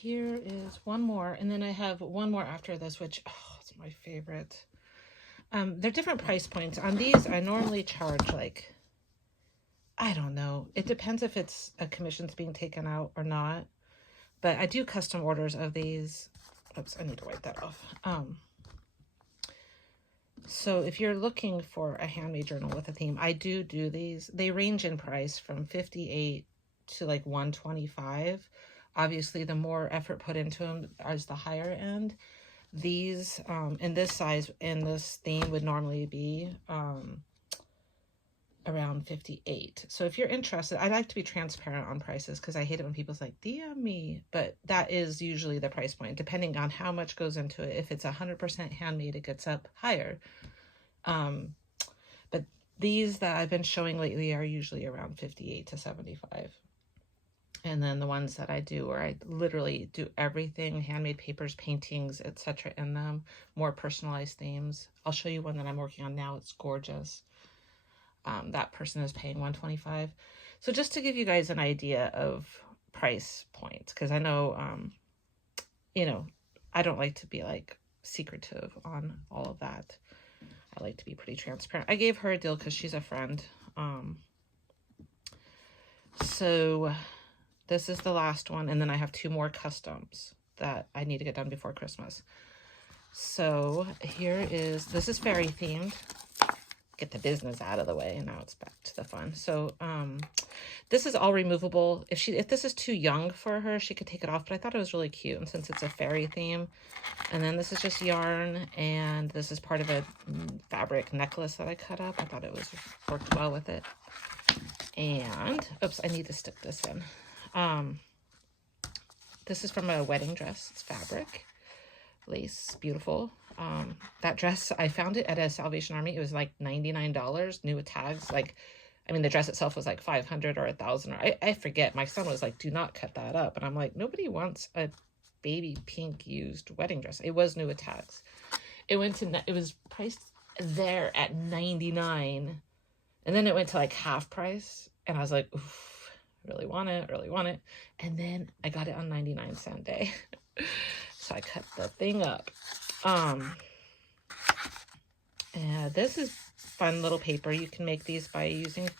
here is one more, and then I have one more after this, which, oh, it's my favorite. They're different price points. On these, I normally charge like, I don't know. It depends if it's a commission's being taken out or not. But I do custom orders of these. Oops, I need to wipe that off. So if you're looking for a handmade journal with a theme, I do these. They range in price from $58 to like $125. Obviously, the more effort put into them is the higher end. These in this size in this theme would normally be around $58. So if you're interested, I like to be transparent on prices because I hate it when people's like, DM me. But that is usually the price point, depending on how much goes into it. If it's 100% handmade, it gets up higher. But these that I've been showing lately are usually around $58 to $75. And then the ones that I do, where I literally do everything, handmade papers, paintings, etc. in them, more personalized themes. I'll show you one that I'm working on now. It's gorgeous. That person is paying $125. So just to give you guys an idea of price points, because I know, you know, I don't like to be like secretive on all of that. I like to be pretty transparent. I gave her a deal because she's a friend. So this is the last one, and then I have 2 more customs that I need to get done before Christmas. So here is, this is fairy themed. Get the business out of the way, and now it's back to the fun. So this is all removable. If this is too young for her, she could take it off, but I thought it was really cute, and since it's a fairy theme. And then this is just yarn, and this is part of a fabric necklace that I cut up. I thought it worked well with it. And oops, I need to stick this in. This is from a wedding dress. It's fabric, lace, beautiful. That dress, I found it at a Salvation Army. It was like $99, new with tags. Like, I mean, the dress itself was like $500 or $1,000. Or I forget. My son was like, do not cut that up. And I'm like, nobody wants a baby pink used wedding dress. It was new with tags. It was priced there at $99. And then it went to like half price. And I was like, oof, really want it, really want it. And then I got it on 99-cent day. So I cut the thing up. And this is fun little paper. You can make these by using,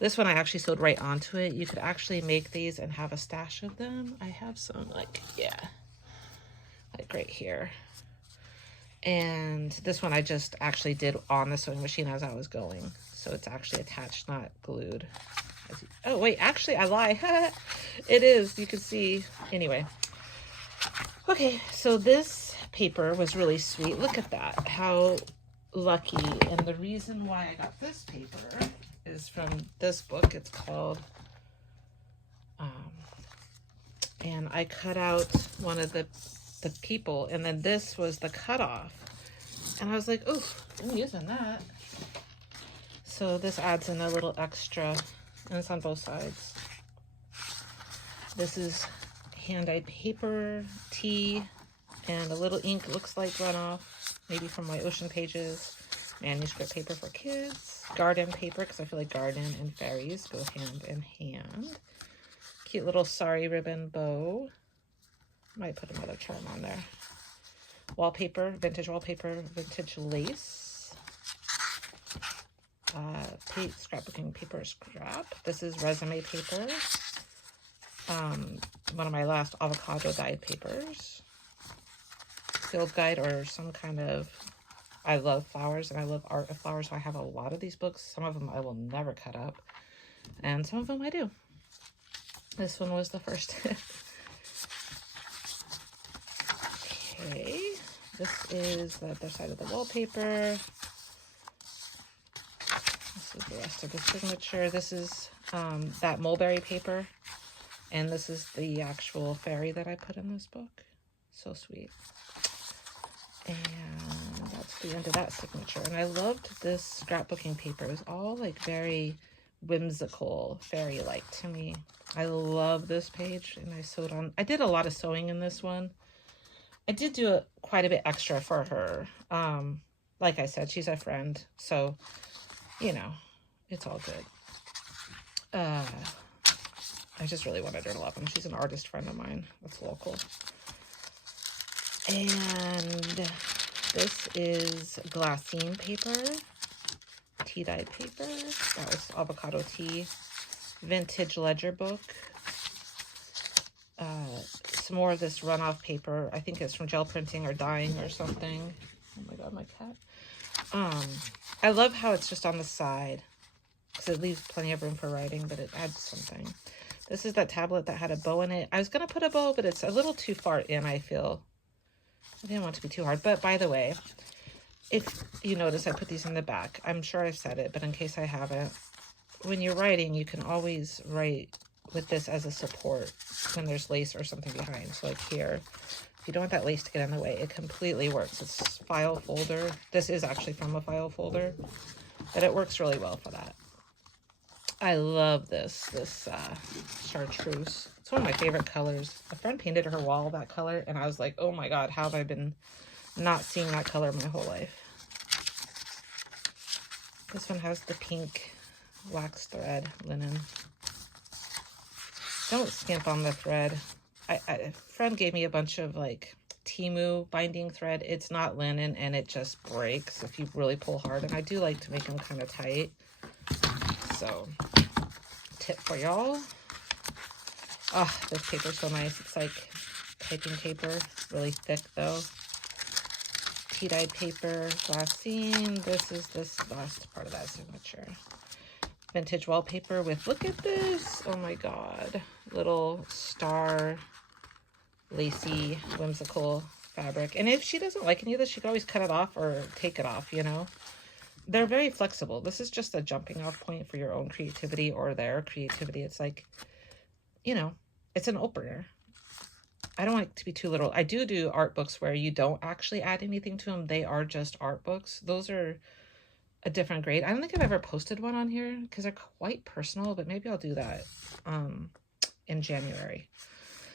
this one I actually sewed right onto it. You could actually make these and have a stash of them. I have some like, yeah, like right here. And this one I just actually did on the sewing machine as I was going. So it's actually attached, not glued. Oh, wait, actually, I lie. It is. You can see. Anyway. Okay, so this paper was really sweet. Look at that. How lucky. And the reason why I got this paper is from this book. It's called, and I cut out one of the people, and then this was the cutoff. And I was like, oh, I'm using that. So this adds in a little extra, and it's on both sides. This is hand-dyed paper, tea, and a little ink looks like runoff, maybe from my ocean pages. Manuscript paper for kids, garden paper, because I feel like garden and fairies go hand in hand. Cute little sari ribbon bow. Might put another charm on there. Wallpaper, vintage lace. Scrapbooking paper scrap. This is resume paper. One of my last avocado dyed papers. Field guide or some kind of, I love flowers and I love art of flowers, so I have a lot of these books. Some of them I will never cut up, and some of them I do. This one was the first. Okay, this is the other side of the wallpaper. This is the rest of the signature. This is that mulberry paper, and this is the actual fairy that I put in this book. So sweet. And that's the end of that signature. And I loved this scrapbooking paper. It was all like very whimsical, fairy-like to me. I love this page, and I sewed on. I did a lot of sewing in this one. I did do quite a bit extra for her. Like I said, she's a friend, so, you know, it's all good. I just really wanted her to love them. She's an artist friend of mine that's local. And this is glassine paper, tea-dyed paper. That was avocado tea. Vintage ledger book. Some more of this runoff paper. I think it's from gel printing or dyeing or something. Oh my god, my cat. I love how it's just on the side because it leaves plenty of room for writing, but it adds something. This is that tablet that had a bow in it. I was going to put a bow, but it's a little too far in, I feel. I didn't want it to be too hard. But by the way, if you notice, I put these in the back. I'm sure I've said it, but in case I haven't, when you're writing, you can always write with this as a support when there's lace or something behind. So like here, if you don't want that lace to get in the way, it completely works. It's file folder. This is actually from a file folder, but it works really well for that. I love this chartreuse. It's one of my favorite colors. A friend painted her wall that color, and I was like, oh my god, how have I been not seeing that color my whole life? This one has the pink wax thread linen. Don't skimp on the thread. A friend gave me a bunch of like Temu binding thread. It's not linen and it just breaks if you really pull hard. And I do like to make them kind of tight. So, tip for y'all. Oh, this paper's so nice. It's like piping paper, really thick though. Tea-dyed paper, glassine. This is this last part of that signature. Vintage wallpaper with, look at this. Oh my god. Little star, lacy, whimsical fabric. And if she doesn't like any of this, she can always cut it off or take it off, you know. They're very flexible. This is just a jumping off point for your own creativity or their creativity. It's like, you know, it's an opener. I don't want it to be too little. I do art books where you don't actually add anything to them. They are just art books. Those are a different grade. I don't think I've ever posted one on here because they're quite personal, but maybe I'll do that in January.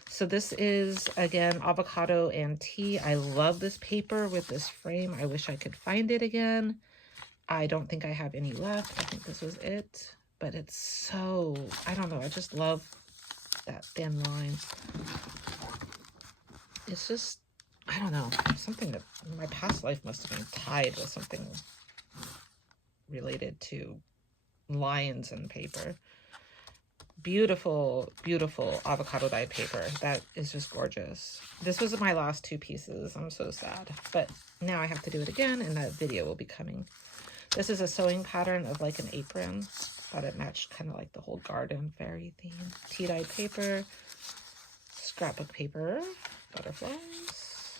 So this is, again, avocado and tea. I love this paper with this frame. I wish I could find it again. I don't think I have any left. I think this was it. But it's so, I don't know. I just love that thin line. It's just, I don't know. Something that my past life must have been tied with something related to lions and paper. Beautiful, beautiful avocado dyed paper. That is just gorgeous. This was my last two pieces. I'm so sad. But now I have to do it again, and that video will be coming. This is a sewing pattern of like an apron. Thought it matched kind of like the whole garden fairy theme. Tea-dyed paper. Scrapbook paper. Butterflies.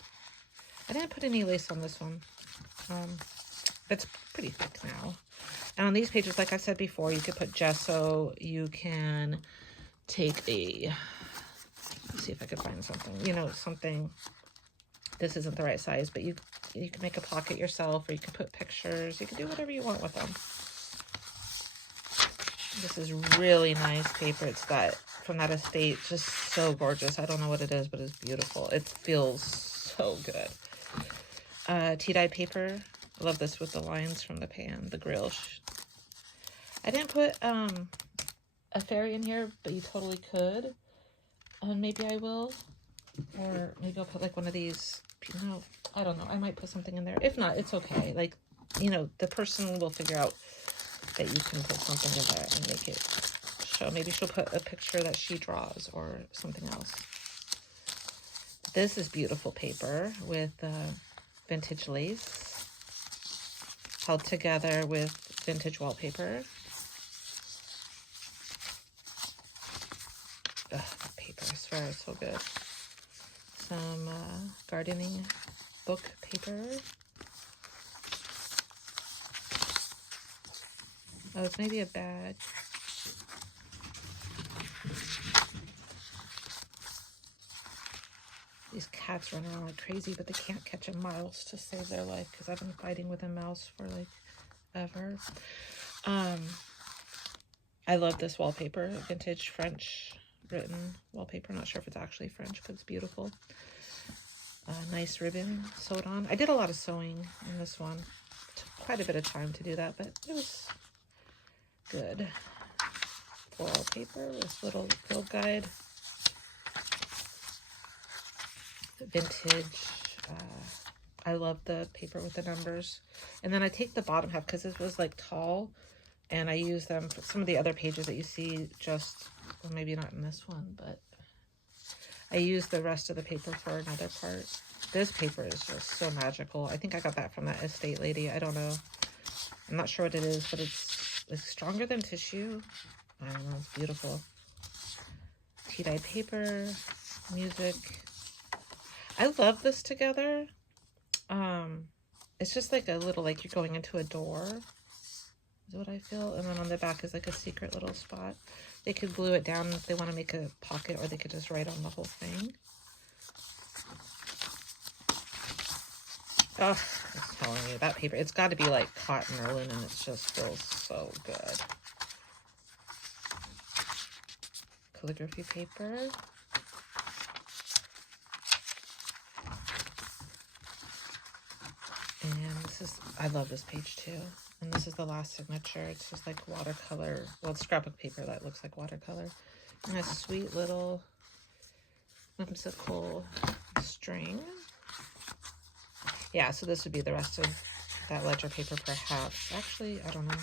I didn't put any lace on this one. It's pretty thick now. And on these pages, like I said before, you could put gesso. You can take a, let's see if I could find something, you know, something, this isn't the right size, but you can make a pocket yourself, or you can put pictures. You can do whatever you want with them. This is really nice paper. It's that, from that estate, just so gorgeous. I don't know what it is, but it's beautiful. It feels so good. Tea-dyed paper. I love this with the lines from the pan, the grill. I didn't put a fairy in here, but you totally could. Maybe I will. Or maybe I'll put like one of these. No, I don't know. I might put something in there. If not, it's okay. Like, you know, the person will figure out that you can put something in there and make it show. Maybe she'll put a picture that she draws or something else. This is beautiful paper with vintage lace. Held together with vintage wallpaper. Ugh, that paper, I swear, it's so good. Some gardening book paper. Oh, it's maybe a bag. These cats run around like crazy, but they can't catch a mouse to save their life because I've been fighting with a mouse for like ever. I love this wallpaper, vintage French written wallpaper. Not sure if it's actually French, but it's beautiful. Nice ribbon sewed on. I did a lot of sewing in this one. It took quite a bit of time to do that, but it was good. floral paper, this little field guide. Vintage. I love the paper with the numbers. And then I take the bottom half because this was like tall, and I use them for some of the other pages that you see, just, well, maybe not in this one, but I use the rest of the paper for another part. This paper is just so magical. I think I got that from that estate lady. I don't know. I'm not sure what it is, but it's stronger than tissue. I don't know. It's beautiful. Tea-dye paper, music. I love this together. It's just like a little, like you're going into a door, is what I feel. And then on the back is like a secret little spot. They could glue it down if they want to make a pocket, or they could just write on the whole thing. Oh, I was telling you, that paper, it's got to be like cotton or linen. It just feels so good. Calligraphy paper. And this is, I love this page too. And this is the last signature. It's just like watercolor. Well, it's scrapbook paper that looks like watercolor. And a sweet little whimsical string. Yeah, so this would be the rest of that ledger paper, perhaps. Actually, I don't know.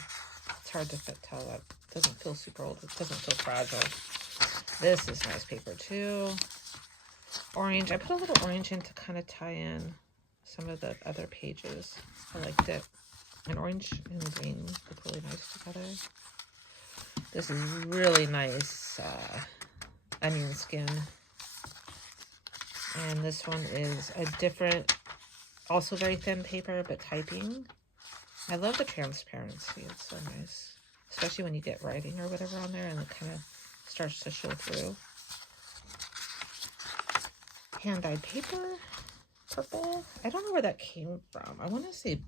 It's hard to tell. That doesn't feel super old. It doesn't feel fragile. This is nice paper too. Orange. I put a little orange in to kind of tie in some of the other pages. I liked it. And orange and green look really nice together. This is really nice onion skin. And this one is a different, also very thin paper, but typing. I love the transparency. It's so nice. Especially when you get writing or whatever on there and it kind of starts to show through. Hand-dyed paper. Purple. I don't know where that came from. I want to say,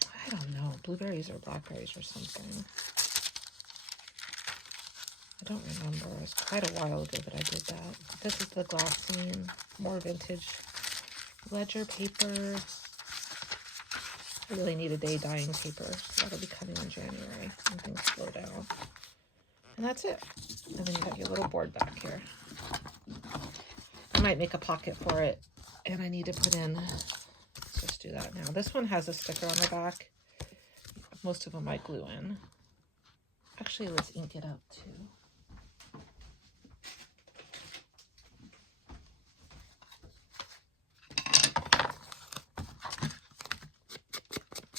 I don't know, blueberries or blackberries or something. I don't remember. It was quite a while ago that I did that. This is the glassine, more vintage ledger paper. I really need a day dyeing paper. That'll be coming in January when things slow down. And that's it. And then you have your little board back here. I might make a pocket for it. And I need to put in, let's just do that now. This one has a sticker on the back. Most of them I glue in. Actually, let's ink it up too.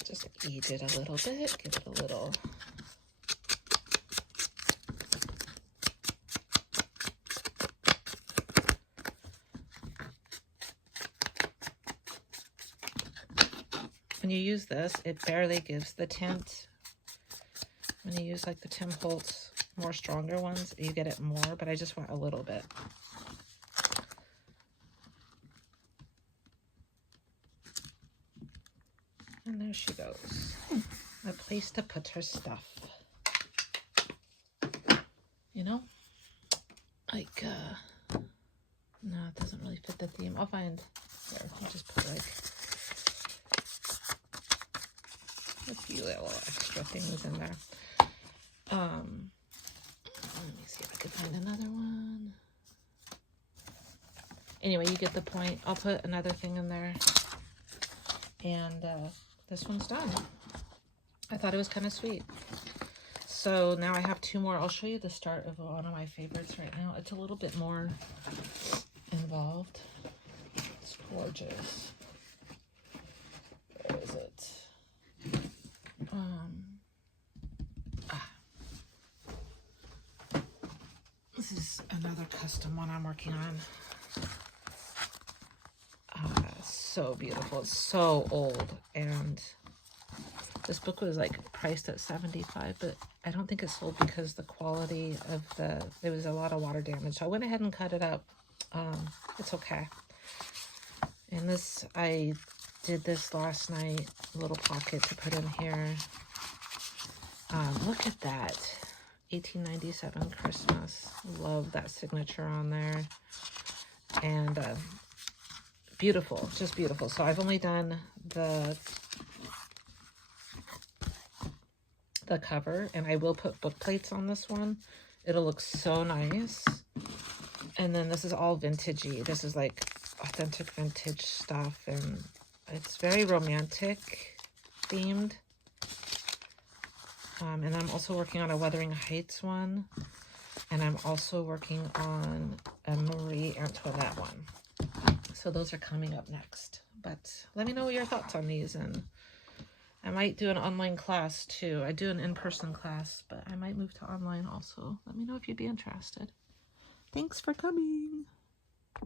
Just eat it a little bit, give it a little. When you use this, it barely gives the tint. When you use like the Tim Holtz more stronger ones, you get it more, but I just want a little bit. And there she goes. A place to put her stuff. You know? Like, no, it doesn't really fit the theme. I'll find, there, I'll just put like a few little extra things in there. Let me see if I can find another one. Anyway, you get the point. I'll put another thing in there. And this one's done. I thought it was kind of sweet. So now I have two more. I'll show you the start of one of my favorites right now. It's a little bit more involved. It's gorgeous. Where is it? This is another custom one I'm working on. So beautiful. It's so old, and this book was like priced at $75, but I don't think it sold because the quality of there was a lot of water damage. So I went ahead and cut it up. It's okay. And this, I did this last night, a little pocket to put in here. Look at that. 1897 Christmas. Love that signature on there. And beautiful, just beautiful. So I've only done the cover, and I will put book plates on this one It'll look so nice. And then this is all vintagey. This is like authentic vintage stuff, and it's very romantic themed. And I'm also working on a Wuthering Heights one, and I'm also working on a Marie Antoinette one. So those are coming up next. But let me know your thoughts on these, and I might do an online class too. I do an in-person class, but I might move to online also. Let me know if you'd be interested. Thanks for coming.